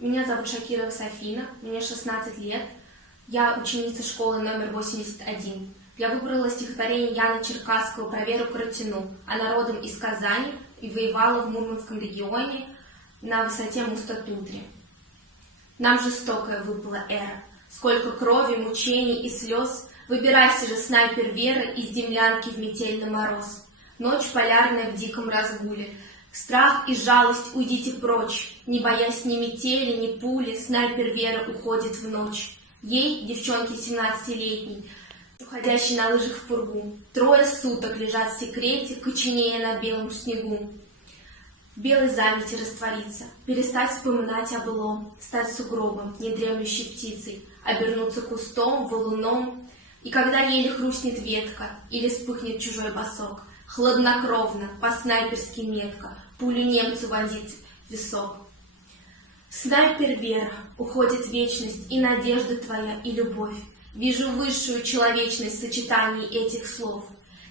Меня зовут Шакирова Софина, мне 16 лет. Я ученица школы номер 81. Я выбрала стихотворение Яна Черкасского про Веру Коротину. Она родом из Казани и воевала в Мурманском регионе на высоте Муста-Тутри. Нам жестокая выпала эра. Сколько крови, мучений и слез. Выбирайся же, снайпер Веры, из землянки в метельный мороз. Ночь полярная в диком разгуле. Страх и жалость уйдите прочь. Не боясь ни метели, ни пули, снайпер Вера уходит в ночь. Ей, девчонке 17-летней, уходящей на лыжах в пургу, 3 суток лежат в секрете, коченея на белом снегу. В белой замети раствориться, перестать вспоминать о былом, стать сугробом, недремлющей птицей, обернуться кустом, валуном. И когда еле хрустнет ветка или вспыхнет чужой босок, хладнокровно, по-снайперски метко, пулю немцу водить в висок. Снайпер Вера, уходит вечность, и надежда твоя, и любовь. Вижу высшую человечность в сочетании этих слов.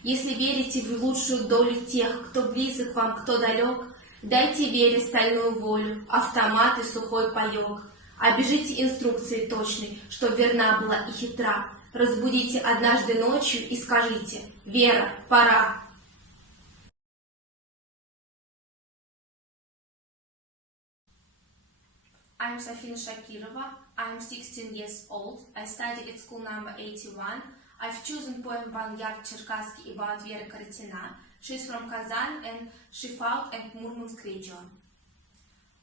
Если верите в лучшую долю тех, кто близок вам, кто далек, дайте Вере стальную волю, автомат и сухой паек. Обежите инструкции точной, чтоб верна была и хитра. Разбудите однажды ночью и скажите: «Вера, пора!» I'm Safina Shakirova. I'm 16 years old. I study at school number 81. I've chosen poem by Yan Cherkassky about Vera Korotina. She's from Kazan and she fought at Murmansk region.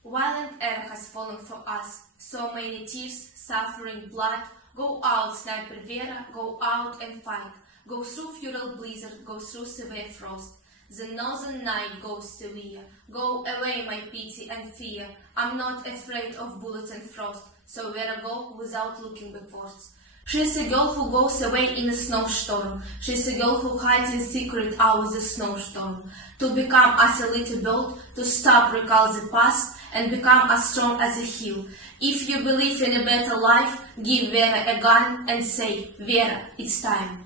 Violent air has fallen for us. So many tears, suffering, blood. Go out, Sniper Vera, go out and fight. Go through feudal blizzard, go through severe frost. The northern night goes severe. Go away, my pity and fear. I'm not afraid of bullets and frost, so Vera go without looking backwards. She's a girl who goes away in a snowstorm. She's a girl who hides in secret out of the snowstorm. To become as a little bird, to stop, recall the past, and become as strong as a hill. If you believe in a better life, give Vera a gun and say, Vera, it's time.